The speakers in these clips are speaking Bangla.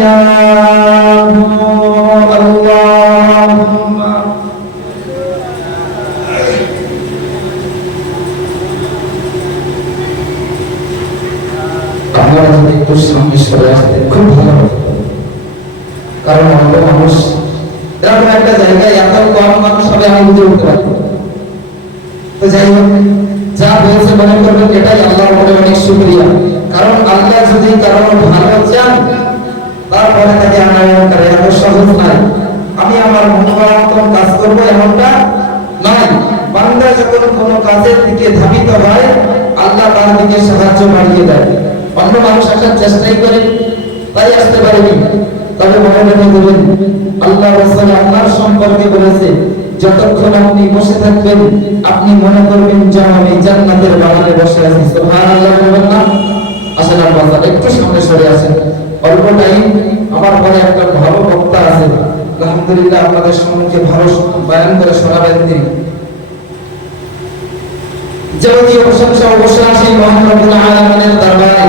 Olha আল্লাহ রাসূল আল্লাহর সম্পর্কে বলেছে, যতক্ষণ আপনি বসে থাকবেন, আপনি মনে করবেন যে আমি জান্নাতের বাগানে বসে আছি। সুবহানাল্লাহ বলবেন না? আসেন আপনারা একটু সামনে সরে আসেন। অল্প টাইম আমার পরে একটা ভালো বক্তা আছে। আলহামদুলিল্লাহ আপনাদের সম্মুখে ভালো বায়ান করে শোনাবেন তিনি। যাবতীয় প্রশংসা অবশ্যই সেই মহান রব্বুল আলামিনের দরবারে।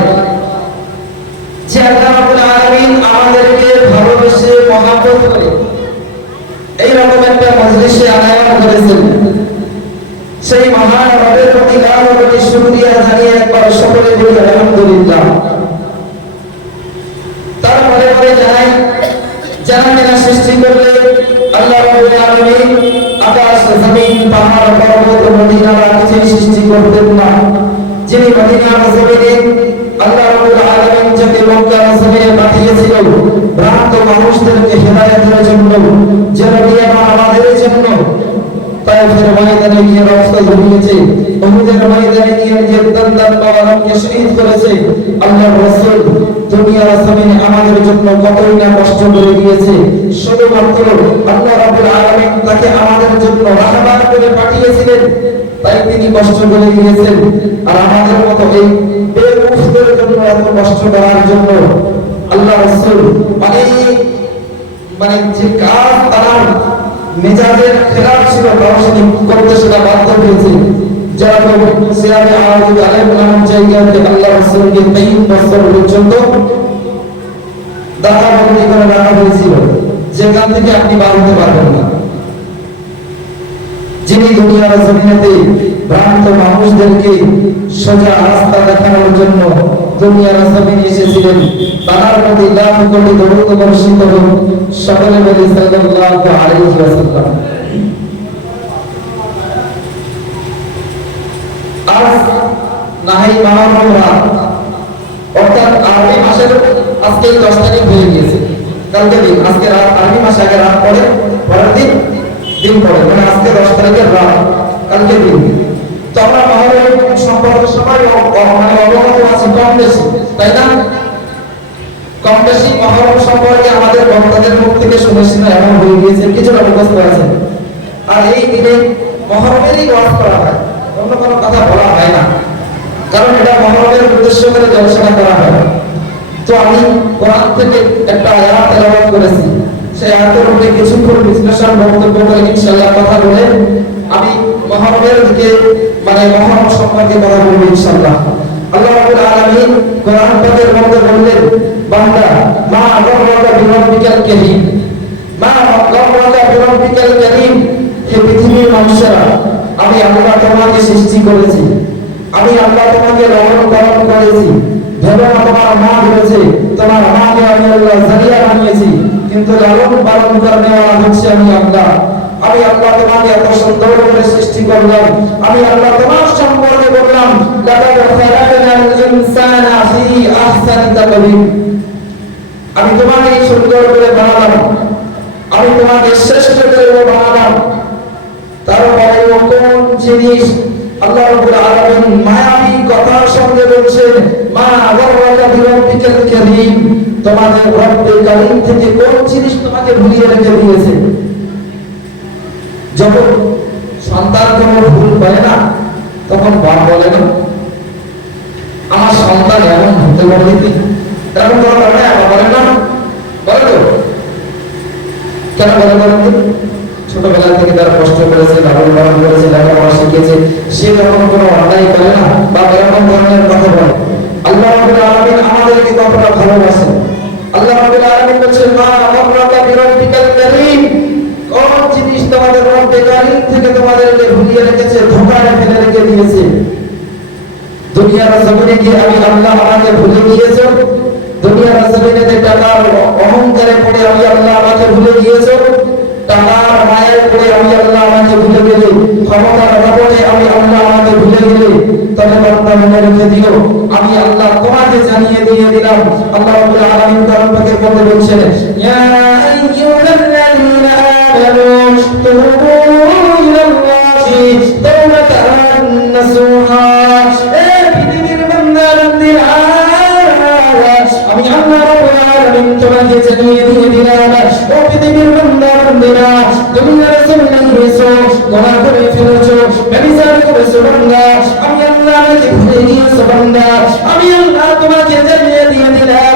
যে আল্লাহ রাব্বুল যারা কিনা সৃষ্টি করলে আকাশ, জমিন, পাহাড়, পর্বত সৃষ্টি করতেন না। যিনি মদিনা রাব্বুল আমাদের জন্য। কতই না কষ্ট করে গিয়েছে। শুধুমাত্র তাকে আমাদের জন্য রাহমান করে পাঠিয়েছিলেন। তাই তিনি কষ্ট করে গিয়েছেন। আর আমাদের মতো এই বেউফদের জন্য এত কষ্ট করার জন্য আল্লাহ রাসূল অনেক মানে যে কাজ তারা মেজাজের খেলাফ ছিল তাও সেটি করতে সেটা বাধ্য হয়েছে যারা আওয়াজ আলেম নাম জায়গাতে আল্লাহ রাসূলকে 23 বছর পর্যন্ত দাদা বন্দি করে রাখা হয়েছিল? যেখান থেকে আপনি বার পারবেন না। যিনি দুনিয়ার জমিনেতে ভ্রান্ত মানুষদেরকে সোজা রাস্তা দেখানোর জন্য দুনিয়ার জমিনে এসেছিলেন। তার প্রতি লাখ কোটি দরুদ বর্ষিত হোক, সকলে বলি সাল্লাল্লাহু আলাইহি ওয়াসাল্লাম। নাহি অর্থাৎ আরবি মাসের আজকে দশ তারিখ হয়ে গিয়েছে। কালকে দিন, আজকে রাত, আরবি মাসে আগে রাত পরে পরের দিন দিন পরে মানে আজকে দশ তারিখের রাত, কালকে দিন। আমরা মহারম সম্পর্কে সবাই মানে অবগত আছি, কম বেশি, তাই না? কম বেশি সম্পর্কে আমাদের বক্তাদের মুখ থেকে শুনেছি না এমন হয়ে গিয়েছে, কিছুটা মুখস্থ আছে। আর এই দিনে মহরমেরই ওয়াজ করা হয়, অন্য কোনো কথা বলা হয় না। কারণ এটা মহরমের উদ্দেশ্য করে গবেষণা করা হয়। তো আমি কোরআন থেকে একটা আয়াত তেলাওয়াত করেছি। সেই আয়াতের উপরে কিছুক্ষণ বিশ্লেষণ বক্তব্য করে ইনশাআল্লাহ কথা বলে আমি মহরমের দিকে মানে মহরম সম্পর্কে কথা বলব ইনশাআল্লাহ। আল্লাহ রাব্বুল আলামিন কোরআন পাকের মধ্যে বললেন, বান্দা, মা গররাকা বিরব্বিকাল কারীম। মা গররাকা বিরব্বিকাল কারীম, হে পৃথিবীর মানুষেরা, আমি আল্লাহ তোমাকে সৃষ্টি করেছি। আমি আল্লাহ তোমাকে লালন পালন করেছি। ভেবে তোমার মা হয়েছে তোমার মাকে আমি আল্লাহ জারিয়া বানিয়েছি। কিন্তু লালন পালন করনে হচ্ছে আমি আল্লাহ। আমি আল্লাহ তোমাকে এত সুন্দর করে সৃষ্টি করলাম। আমি আল্লাহ তোমার সম্পর্কে বললাম, লাকাদ খালাকনাল ইনসানা ফি আহসানি আমি তোমাকে এই সুন্দর করে বানালাম। আমি তোমাকে শ্রেষ্ঠ করে বানালাম। তারপরে কোন জিনিস আল্লাহ রাব্বুল আলামিন মায়াবী কথার সঙ্গে বলছেন, মা গররাকা বিরব্বিকাল কারীম। তোমাদের রব্বে কারীম থেকে কোন জিনিস তোমাকে ভুলিয়ে রেখে দিয়েছে? যখন সন্তান কোনো ভুল করে না, তখন বাপ বলে না, আমার সন্তান এমন হতে পারে কি? এমন করা পারে না, বলে তো। কেন বলে বলেন ছোটবেলা থেকে তারা কষ্ট করেছে, লালন পালন করেছে, লেখাপড়া শিখেছে, সে যখন কোনো অন্যায় করে না বা এরকম ধরনের কথা বলে আল্লাহ আমাদেরকে কতটা ভালোবাসেন। আল্লাহ বলছেন, মা আমরাকা বিরব্বিকাল কারীম কোন জিনিস কারীম থেকে তোমাদেরকে ভুলিয়ে রেখেছে ধোকায় ফেলে রেখে দিয়েছে দুনিয়ার জমিনে গিয়ে আমি আল্লাহ আমাকে ভুলে তোমাকে জানিয়ে দিয়ে দিলাম। আল্লাহ রাব্বুল আলামিন তার পাকে বলে বলছেন আমানু তুবু ইলাল্লাহি তাওবাতান নাসুহা এ আমি আল্লাহ রাব্বুল আলামিন তোমাকে জানিয়ে দিয়ে আমি আল্লাহ বান্দা আমি আল্লাহ তোমাকে জানিয়ে দিয়ে দিলাম।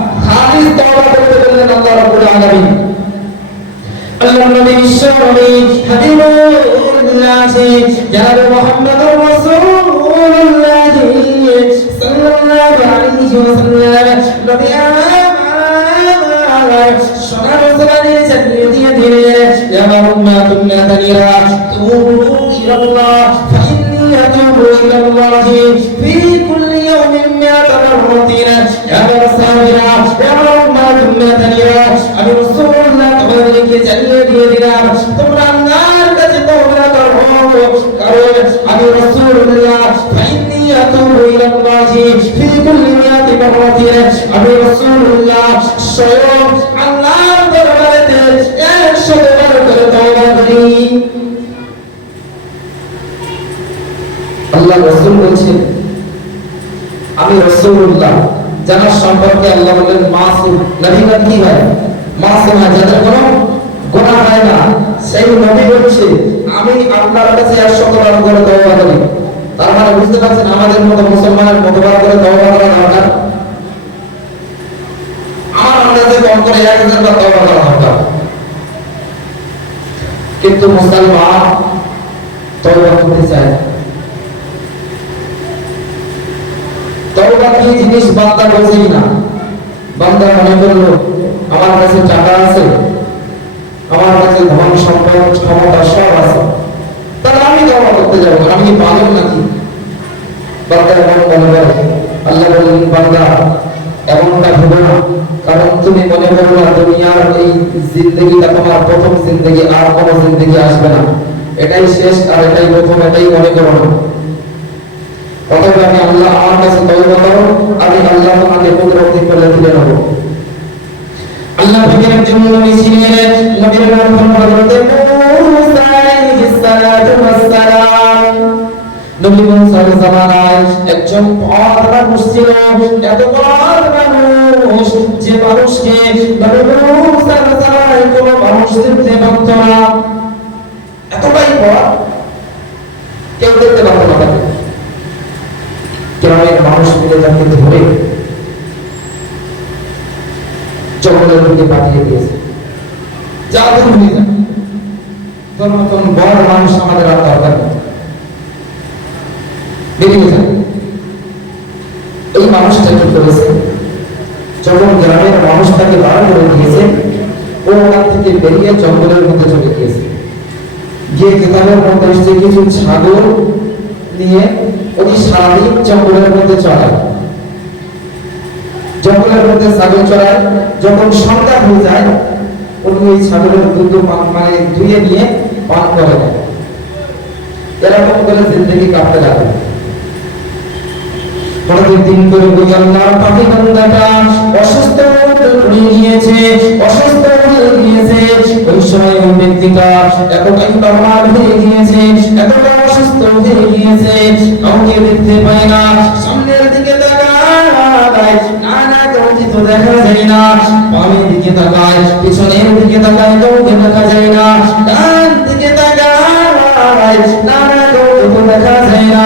খালিস তওবা করতে বললেন আল্লাহ রাব্বুল আলামিন। আল্লাহ নবী বিশ্বনবী হাবিবুল্লাহ জনাব মুহাম্মদুর রাসূলুল্লাহ সাল্লাল্লাহু আলাইহি ওয়াসাল্লাম। নবী সোনার ফি কুল্লি ইয়াউমিন মিয়াতা মাররাতিন ইয়া রাসূলুল্লাহ ইয়া উম্মাত উম্মাতানিরা আমি রাসূলুল্লাহ তোমাদেরকে চালিয়ে দিয়ে দিলাম তোমরা আল্লাহর কাছে তওবা করো কারণ আমি রাসূলুল্লাহ ফাইন্নী আতুবু ইলাল্লাহ ফি কুল্লি স্বয়ং আল্লাহর দরবারেতে একশো বার করে তওবা করি আল্লাহ রাসূল বলছেন আমি রাসূলুল্লাহ। যার সম্পর্কে আল্লাহ বলেন মাসুম নবীরা কি হয় মাসুম হয় যাদের কোনো গুনাহ হয় না, সেই নবী বলছে, আমি আল্লাহর কাছে একশো বার করে তওবা করি। তার মানে বুঝতে পারছেন, আমাদের মতো মুসলমানের কতবার করে তওবা করা দরকার? আমার আন্দাজে কম করে এক হাজার বার তওবা করা দরকার। কিন্তু মুসলমান তওবা করতে চায় না তওবা কি জিনিস বান্দা বোঝেই না বান্দা মনে করল, আমার কাছে টাকা আছে, আমার কাছে ধন সম্পদ ক্ষমতা সব আছে। তাহলে আমি তওবা করতে যাব, আমি কি পাগল নাকি? বান্দা এমন মনে করে, আল্লাহ বললেন, বান্দা, এমনটা ভেবো না। কারণ তুমি মনে করো না, দুনিয়ার এই জিন্দগিটা তোমার প্রথম জিন্দগি, আর কোনো জিন্দগি আসবে না। এটাই শেষ, আর এটাই প্রথম, এটাই মনে করো না। অতএব আমি আল্লাহ আমার কাছে তওবা করো, আমি আল্লাহ তোমাকে কুদরতি করে তুলে নেব। আল্লাহ পাকের একজন নবী ছিলেন, নবীর নাম হযরত মুসা আলাইহিস সালাতু ওয়াস সালাম। নবী মুসার জামানায় একজন পথ মানুষ এত পথ মানুষ যে মানুষকে নবী মুসার জামানায় কোনো মানুষ দেখতে পারত না। এতটাই পথ কেউ দেখতে পারত না গ্রামের মানুষ মিলে তাকে ধরে জঙ্গলের দিকে পাঠিয়ে দিয়েছে। যা মতন বড় মানুষ আমাদের আর দরকার এই মানুষটা কি করেছে? যখন গ্রামের মানুষ তাকে বার করে দিয়েছে ও ওখান থেকে বেরিয়ে জঙ্গলের মধ্যে চলে গিয়েছে। গিয়ে কেতাবের মধ্যে এসে কিছু ছাগল নিয়ে ওই সারাদিন জঙ্গলের মধ্যে চড়ায় জঙ্গলের মধ্যে ছাগল চড়ায় যখন সন্ধ্যা হয়ে যায়, উনি ওই ছাগলের দুধ মানে ধুয়ে নিয়ে পান করে এরকম করে জিন্দগি কাটতে লাগে প্রতিদিন করে ওই আল্লাহর পাখি বান্দাটা অসুস্থ হয়ে গিয়েছে, অসুস্থ হয়ে গিয়েছে। ওই সময় ওই ব্যক্তিটা এতটাই বর্বাদ হয়ে গিয়েছে, এতটা অসুস্থ হয়ে গিয়েছে কাউকে দেখতে পায় না, সামনের দিকে দেখা যায় না। বামের দিকে তাকায়, পিছনের দিকে তাকায় দেখা যায় না। ডান দিকে তাকায়, না না দেখা যায় না।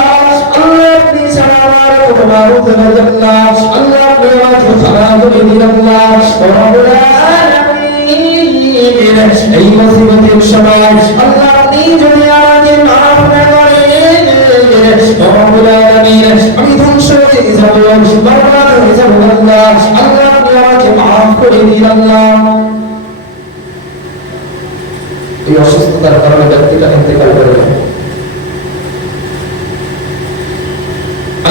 আল্লাহ আল্লাহ আপনি আমাকে ক্ষমা করে দিন আল্লাহ রব্বুল আলামিন এই মুসিবতের সময় আল্লাহ আপনি যদি আমাকে মাফ না করেন রব্বুল আলামিন আমি ধ্বংস হয়ে যাব বরবাদ হয়ে যাব আল্লাহ আল্লাহ আপনি আমাকে মাফ করে দিন আল্লাহ এই অসুস্থতার কারণে ব্যক্তিটা ইন্তেকাল করে যায় আল্লাহ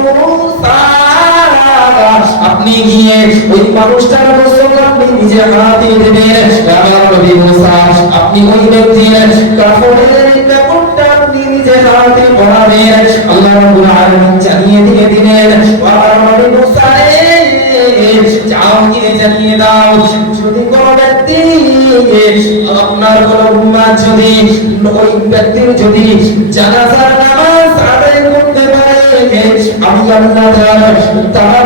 আপনি গিয়ে ওই মানুষটার গোসল আপনি নিজে হাতে দেবেন আমার নবী মুসা, আপনি ওই ব্যক্তির কাপড়ের কাপড়টা আপনি নিজে হাতে আল্লাহ রাব্বুল আলামিন জানিয়ে দিয়ে দিলেন নবী মুসা যাও গিয়ে জানিয়ে দাও, যদি কোন ব্যক্তি আপনার কোন উম্মাহ যদি, ওই ব্যক্তির যদি জানাজার নামাজ আদায় করতে পারে, আমি আল্লাহ তাআলা তার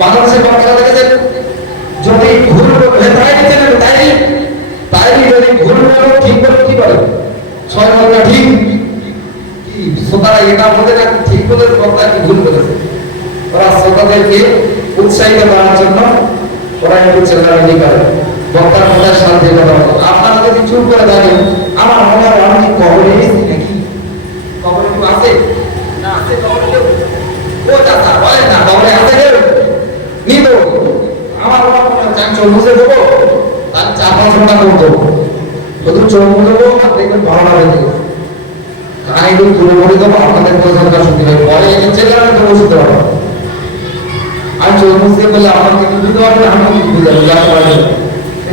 বাংলাদেশের বক্তারা দেখেছেন যদি ভুল তাই তাই তাই যদি ভুল বলো ঠিক বলো কি বলে বলটা ঠিক। এটা না, ঠিক কি ভুল ওরা উৎসাহিত করার জন্য ওরা করে। বক্তার কথার সাথে কথা আপনারা যদি চুপ করে থাকেন, আমার মনে হয় আমি কবরে নাকি? কবরে আছে? না, আছে কবরে ও বলেন না, কবরে আছে কেউ নিব আমার বাবা মনে মুছে দেবো তার চার পাঁচ ঘণ্টা করব শুধু চোখ মুছে দেবো আর দেখবেন ভালো লাগে কানে একটু তুলে পড়ে দেবো আপনাদের শুনতে হবে পরে তো আমাকে কি বুঝতে পারবে আমি বুঝতে পারব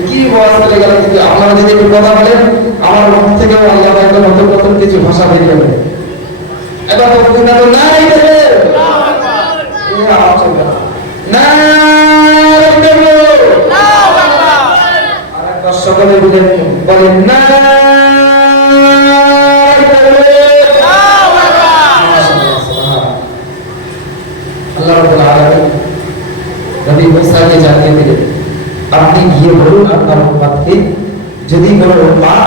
কি বয়স চলে গেল কিন্তু আপনারা যদি একটু কথা বলেন আমার মুখ থেকেও আল্লাহ নতুন নতুন কিছু ভাষা বেরিয়ে যাবে এবার দেবে না না আর একবার সকলে বলেন বলেন না আল্লাহ রাব্বুল আলামিন নবী মুসাকে জানিয়ে দিলেন আপনি গিয়ে বলুন আপনার উম্মতকে যদি কোনো উম্মাহ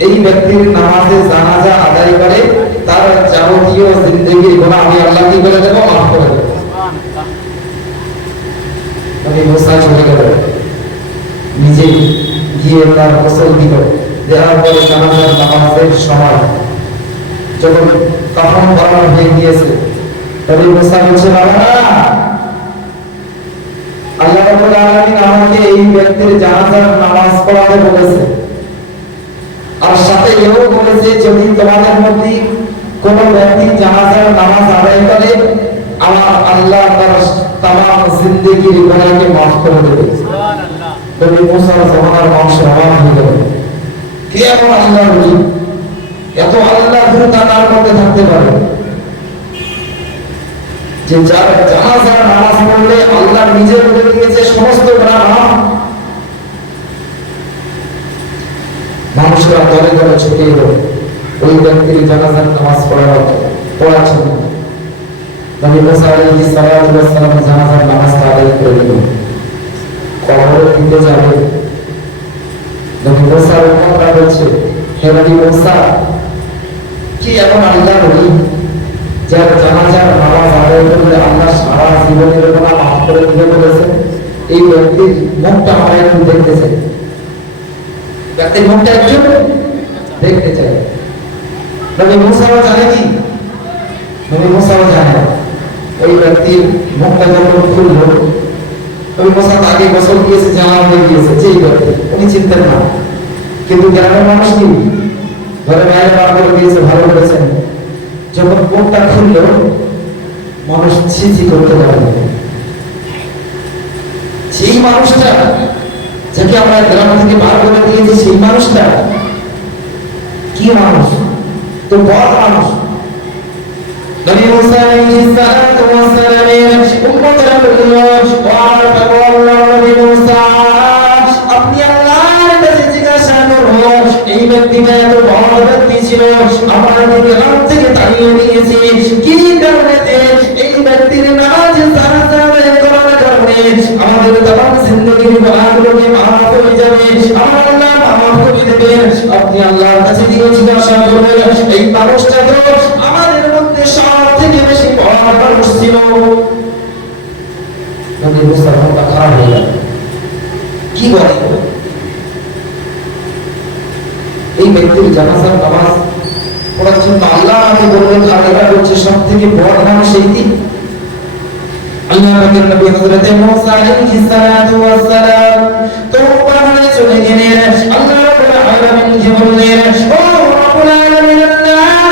এই ব্যক্তির নামাজে জানাজা আদায় করে তার যাবতীয় জিন্দেগির গুনাহ আমি আল্লাহ কি করে দেব মাফ করে দেব নবী মুসা চলে গেল নিজে গিয়ে তার গোসল দিল। দেওয়ার পরে জানাজার নামাজের সময় যখন কাফন করানো হয়ে গিয়েছে মুসা বলছে, বাবা, আল্লাহ রাব্বুল আলামিন আমাকে এই ব্যক্তির জানাজার নামাজ পড়াতে বলেছে। আর সাথে এও বলেছে, যদি তোমাদের মধ্যে কোন ব্যক্তি জানাজার নামাজ আদায় করে, আমার আল্লাহ তার তামাম জিন্দেগির গুনাহকে মাফ করে দেবে। নবী মুসা জামানার বংশ অবাক হয়ে গেল। কে এমন আল্লাহ বলি এত আল্লাহ ভীরতা তার মধ্যে থাকতে পারে? যে যার জানাজার নামাজ পড়লে আল্লাহ নিজে বলে দিয়েছে, সমস্ত গুনাহ মানুষরা দলে দলে ছুটে এলো। ওই ব্যক্তির জানাজার নামাজ পড়ার পড়ার জন্য। নবী মুসা আলাইহিস সালাম জানাজার নামাজটা আদায় করে দিল কবরে দিতে যাবে। নবী মুসা উম্মতরা বলছে, হে নবী মুসা, কি এমন আল্লাহ বলি যার জানাজার নামাজ আদায় করলে আল্লাহ সারা জীবনের গুনাহ মাফ করে দিতে বলেছে? এই ব্যক্তির মুখটা আমরা একটু দেখতে চাই ব্যক্তির মুখটা একটু দেখতে চাই নবী মুসাও জানে কি? নবী মুসাও জানে ওই ব্যক্তির মুখটা যখন খুললো আগে গোসল গিয়েছে জামা হয়ে গিয়েছে, যেই ব্যক্তি উনি চিনতেন না। কিন্তু গ্রামের মানুষ কি? ঘরে বাইরে বার করে দিয়েছে, ভালো করেছেন। যখন মুখটা খুললো, মানুষ ছিছি করতে পারবে সেই মানুষটা যাকে আমরা গ্রাম থেকে বার করে দিয়েছি, সেই মানুষটা কি মানুষ? তো বড় মানুষ। নবী মুসা আপনি আল্লাহর কাছে এই ব্যক্তিটা এত বড় ব্যক্তি ছিল কি কারণেতে এই ব্যক্তির নামাজ কারণে আমাদের তামাম জিন্দগির গুনাহগুলোকে আল্লাহ মাফ করে দেবেন। জিজ্ঞাসা করবেন এই মানুষটা তো বেশি বড় মানুষ ছিল নবী মুসার মনটা খারাপ হয়ে গেল। কি বলে এই ব্যক্তির জানাজার নামাজ পড়ার জন্য আল্লাহ আমাকে বললেন আর এটা হচ্ছে সব থেকে বড় মানুষ এই দিন। আল্লাহ পাকের নবী হযরত মুসা আলাইহিস সালাতু ওয়াস সালাম তওবা করে চলে গেলেন। আল্লাহ রাব্বুল আলামিন কে বললেন, ও রাব্বুল আলামিন আল্লাহ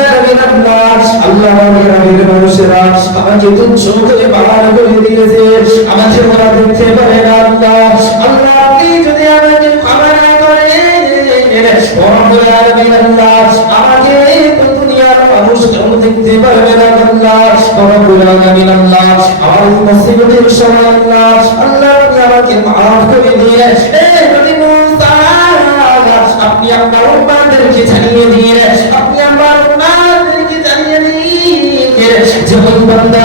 আল্লাহ নবীর মানুষেরা আমাকে তুচ্ছ করে বাহার করে দিয়েছে। আমাকে ওরা দেখতে পারে না আল্লাহ। আল্লাহ, আপনি যদি আমাকে ক্ষমা না করেন আমাকে দুনিয়ার আল্লাহ। আমার আমাকে আপনি আমার দিয়ে দিয়ে যে ওই বান্দা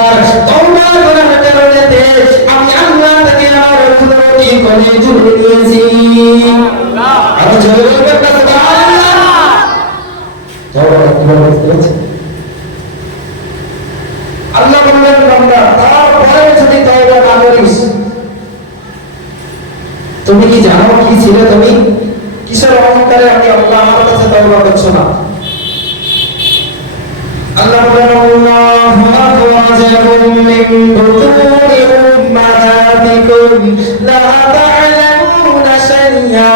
তওবা করার কারণে আমি আল্লাহ তাকে আমার কুদরতি করে জুড়ে দিয়েছি। যদি তওবা না করিস, তুমি কি জানো কি ছিলে তুমি? কিসের অহংকারে আমি আল্লাহ আমার কাছে তওবা করছ না? আল্লাহ বললেন আল্লাহু আখরাজাকুম মিন বুতুনি উম্মাহাতিকুম লা তা'লামুনা শাই'আ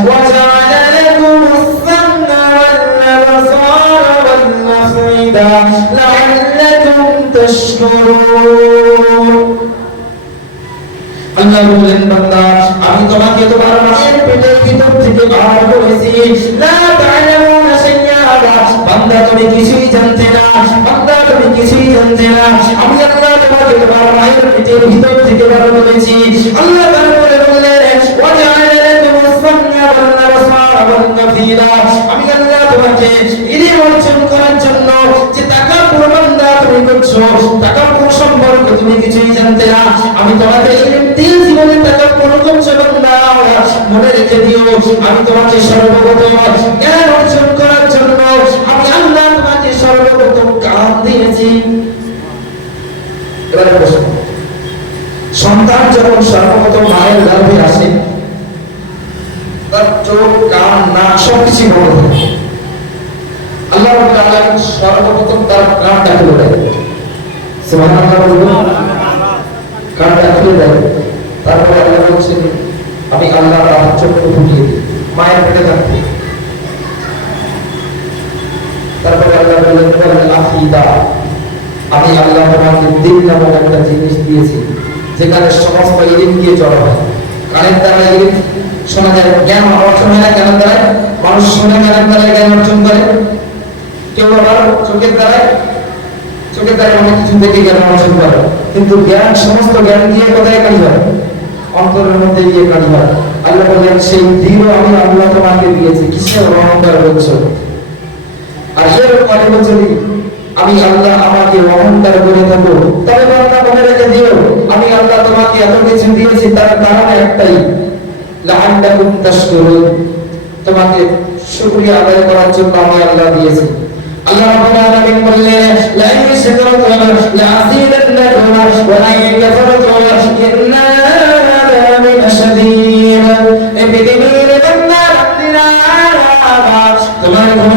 ওয়া জা'ala লাকুমুস সাম'a ওয়াল আবসারা ওয়াল আফ'ida লা'allaকুম তাশকুরুন আল্লাহ বললেন বান্দা আমি তোমাকে তোমার মায়ের পেটের ভিতর থেকে বার করেছি লা তা'লামুনা শাই'আ বান্দা তুমি কিছুই জানতে না, বান্দা তুমি কিছুই জানতে না। আমি আল্লাহ তোমাকে তোমার মায়ের পেটের ভিতর থেকে বার করেছি। আল্লাহ তারপরে বললেন আমি আল্লাহ তোমাকে ইলি অর্জন করার জন্য যে টাকা তুমি করছ টাকা সম্পর্কে তুমি কিছুই জানতে না। আমি তোমাকে ইলম জীবনে কোনো করছ না, মনে রেখে দিও, আমি তোমাকে সর্বপ্রথম জ্ঞান অর্জন করার জন্য আমি আল্লাহ তোমাকে সর্বপ্রথম কাম দিয়েছি। সন্তান যখন সর্বপ্রথম মায়ের গর্ভে আসে, তার চোখ, কান, নাক সবকিছু বড় থাকে আল্লাহ সর্বপ্রথম তার কানটা খুলে দেয় আমি আল্লাহ আমি আল্লাহ তোমাকে দিন নামক একটা জিনিস দিয়েছি, যেখানে সমস্ত ইলিম দিয়ে চলা হয়। কানের দ্বারা ইলিম যায়, জ্ঞান অর্জন হয় না জ্ঞানের দ্বারা মানুষ শুনে জ্ঞানের দ্বারা জ্ঞান অর্জন করে? কেউ আবার চোখের দ্বারা চোখের দ্বারা অনেক কিছু দেখে জ্ঞান অর্জন করে কিন্তু জ্ঞান, সমস্ত জ্ঞান দিয়ে কোথায় কাজ হয়? অন্তরের মধ্যে গিয়ে কাজ হয়। আল্লাহ বললেন সেই দৃঢ় আমি আল্লাহ তোমাকে দিয়েছি। কিসের অহংকার করছ আর এর আমি আল্লাহ আমাকে অহংকার করে তবে মনে রেখে দিও, আমি আল্লাহ তোমাকে এত কিছু দিয়েছি, তার কারণ একটাই। লাআল্লাকুম তাশকুরুন। তোমাকে শুকরিয়া আদায় করার জন্য আমি আল্লাহ দিয়েছি। আল্লাহ রাব্বুল আলামিন বললেন লা ইন শাকারতুম লা আযীদান্নাকুম ওয়া লা ইন কাফারতুম ইন্না আযাবি লাশাদীদ এই পৃথিবীর বান্দা বান্দিরা তোমার কোনো